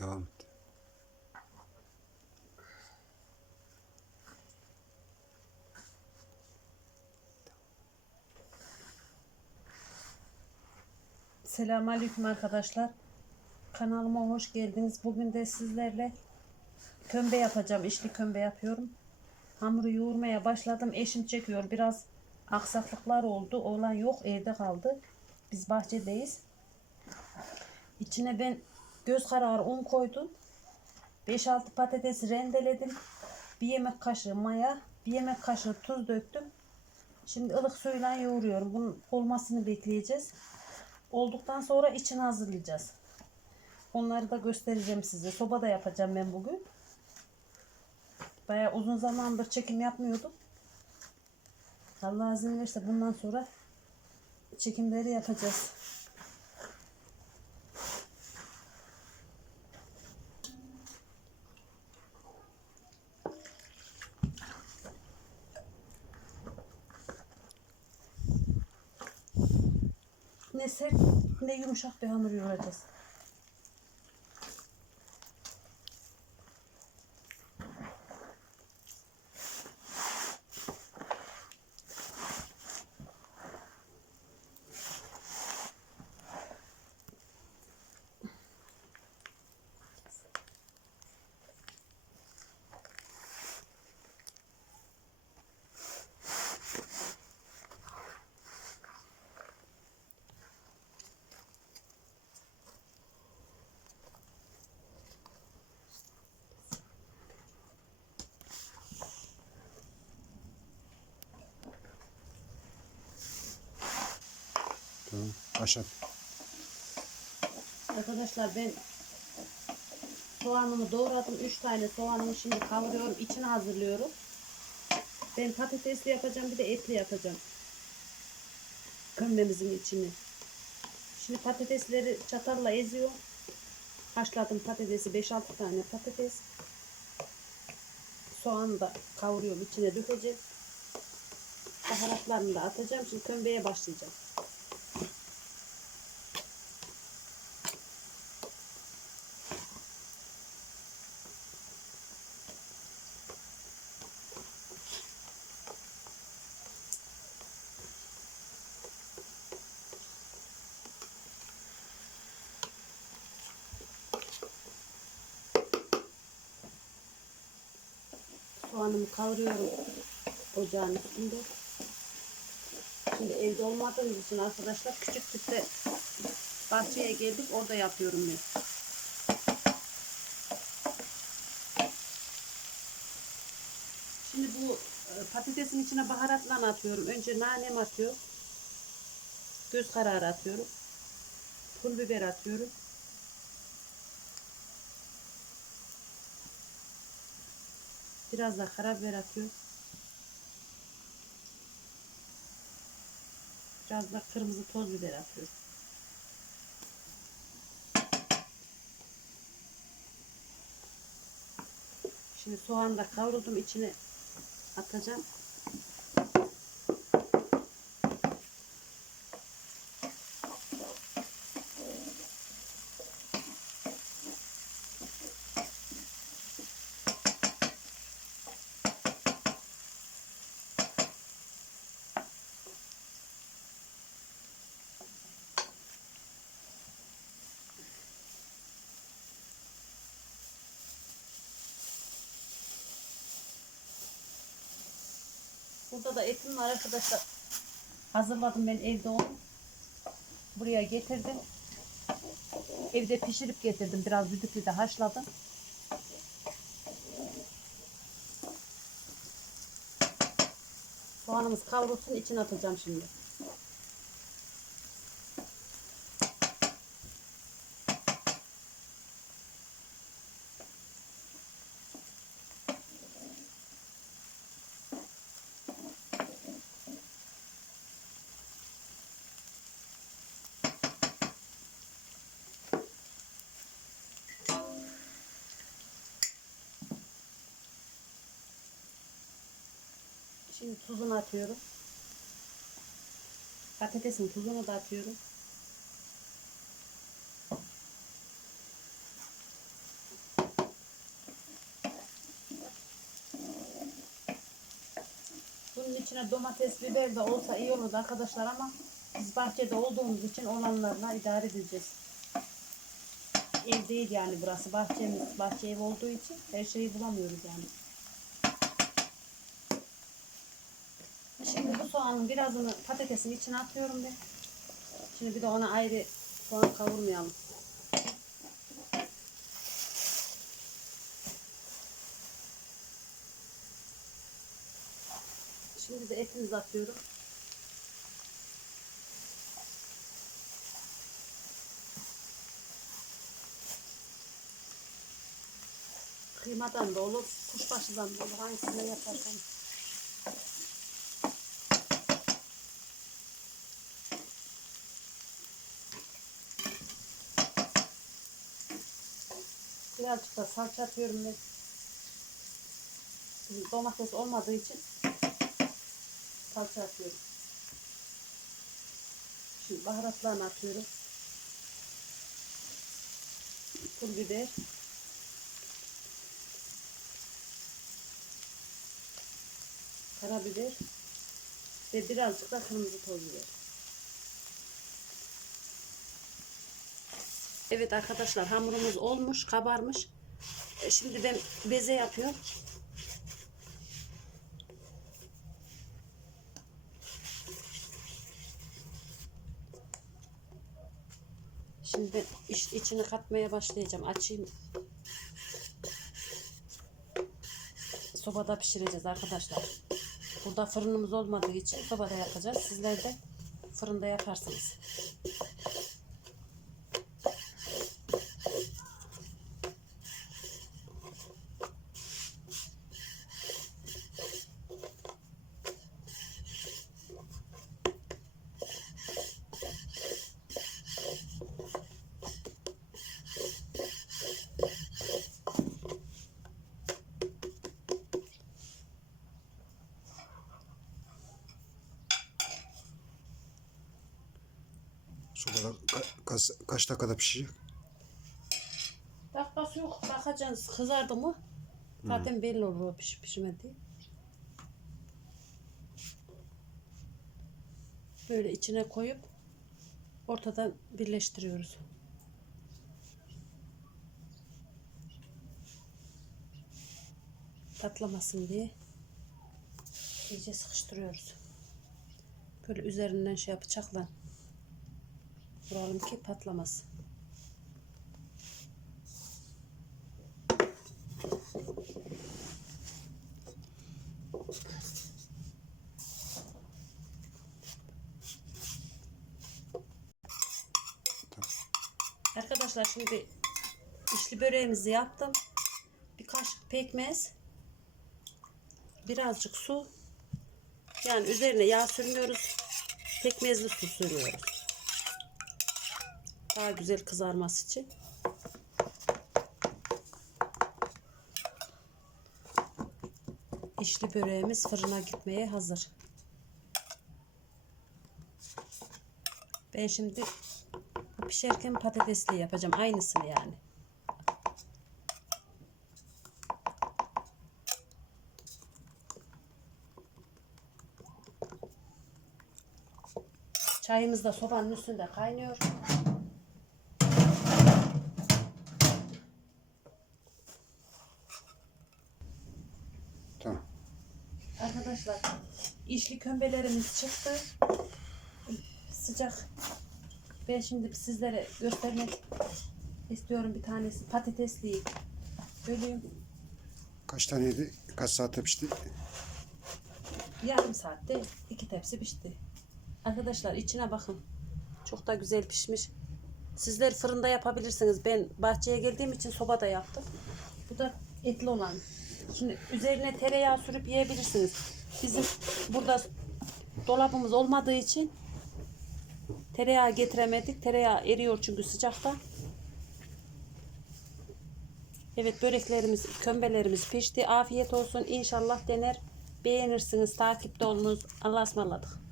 Devam et. Selamünaleyküm arkadaşlar. Kanalıma hoş geldiniz. Bugün de sizlerle kömbe yapacağım. İçli kömbe yapıyorum. Hamuru yoğurmaya başladım. Eşim çekiyor. Biraz aksaklıklar oldu. Oğlan yok. Evde kaldı. Biz bahçedeyiz. İçine ben göz kararı un koydum. 5-6 patates rendeledim. Bir yemek kaşığı maya, bir yemek kaşığı tuz döktüm. Şimdi ılık suyla yoğuruyorum. Bunun olmasını bekleyeceğiz. Olduktan sonra içini hazırlayacağız. Onları da göstereceğim size. Sobada yapacağım ben bugün. Bayağı uzun zamandır çekim yapmıyordum. Allah izin verirse bundan sonra çekimleri yapacağız. Yumuşak bir hamur yoğuracağız. Başlat. Arkadaşlar ben soğanımı doğradım. 3 tane soğanımı şimdi kavuruyorum. İçini hazırlıyorum. Ben patatesli yapacağım bir de etli yapacağım. Kömbemizin içini. Şimdi patatesleri çatalla eziyorum. Haşladım patatesi 5-6 tane patates. Soğanı da kavuruyorum içine dökeceğim. Baharatlarını da atacağım. Şimdi kömbeye başlayacağım. Soğanımı kavuruyorum ocağın üstünde. Şimdi evde olmadığımız için arkadaşlar küçük tüpte bahçeye geldik orada yapıyorum ben. Şimdi bu e, patatesin içine baharatla atıyorum. Önce nanem atıyor. Göz kararı atıyorum. Pul biber atıyorum. Biraz da karabiber atıyorum. Biraz da kırmızı toz biber atıyorum. Şimdi soğanı da kavruldum içine atacağım. Burada da etim var arkadaşlar. Hazırladım ben evde onu. Buraya getirdim. Evde pişirip getirdim. Biraz düdüklü de haşladım. Soğanımız kavrulsun içine atacağım şimdi. Şimdi tuzunu atıyorum. Patatesin tuzunu da atıyorum. Bunun içine domates, biber de olsa iyi olurdu arkadaşlar ama biz bahçede olduğumuz için olanlarla idare edeceğiz. Ev değil yani burası bahçemiz, bahçe ev olduğu için her şeyi bulamıyoruz yani. Şimdi bu soğanın birazını patatesin içine atıyorum ben. Şimdi bir de ona ayrı soğan kavurmayalım. Şimdi de etimizi atıyorum. Kıymadan da olur, kuşbaşıdan da olur. Hangisini yaparsan. Birazcık da salça atıyorum. Şimdi Domates olmadığı için salça atıyorum. Şimdi baharatlarını atıyorum. Pul biber. Karabiber. Ve birazcık da kırmızı toz biber. Evet arkadaşlar hamurumuz olmuş, kabarmış. E, Şimdi ben beze yapıyorum. Şimdi ben iç, içine katmaya başlayacağım. Açayım. Sobada pişireceğiz arkadaşlar. Burada fırınımız olmadığı için sobada yapacağız. Sizler de fırında yaparsınız. Sobada ka- kaç, kaç dakikada pişecek? Dakikası yok. Bakacaksınız kızardı mı? Zaten belli olur o piş pişmedi. Böyle içine koyup ortadan birleştiriyoruz. Patlamasın diye iyice sıkıştırıyoruz. Böyle üzerinden şey yap bıçakla vuralım ki patlamasın. Arkadaşlar şimdi içli böreğimizi yaptım. Bir kaşık pekmez. Birazcık su. Yani üzerine yağ sürmüyoruz. Pekmezli su sürüyoruz. Daha güzel kızarması için. İçli böreğimiz fırına gitmeye hazır. Ben şimdi pişerken patatesli yapacağım. Aynısını yani. Çayımız da sobanın üstünde kaynıyor. Arkadaşlar içli kömbelerimiz çıktı. Sıcak. Ben şimdi sizlere göstermek istiyorum bir tanesi. Patatesli. Bölüyorum. Kaç taneydi? Kaç saatte pişti? Yarım saatte iki tepsi pişti. Arkadaşlar içine bakın. Çok da güzel pişmiş. Sizler fırında yapabilirsiniz. Ben bahçeye geldiğim için sobada yaptım. Bu da etli olan. Şimdi üzerine tereyağı sürüp yiyebilirsiniz. Bizim burada dolabımız olmadığı için tereyağı getiremedik. Tereyağı eriyor çünkü sıcakta. Evet böreklerimiz, kömbelerimiz pişti. Afiyet olsun. İnşallah dener. Beğenirsiniz. Takipte olunuz. Allah'a ısmarladık.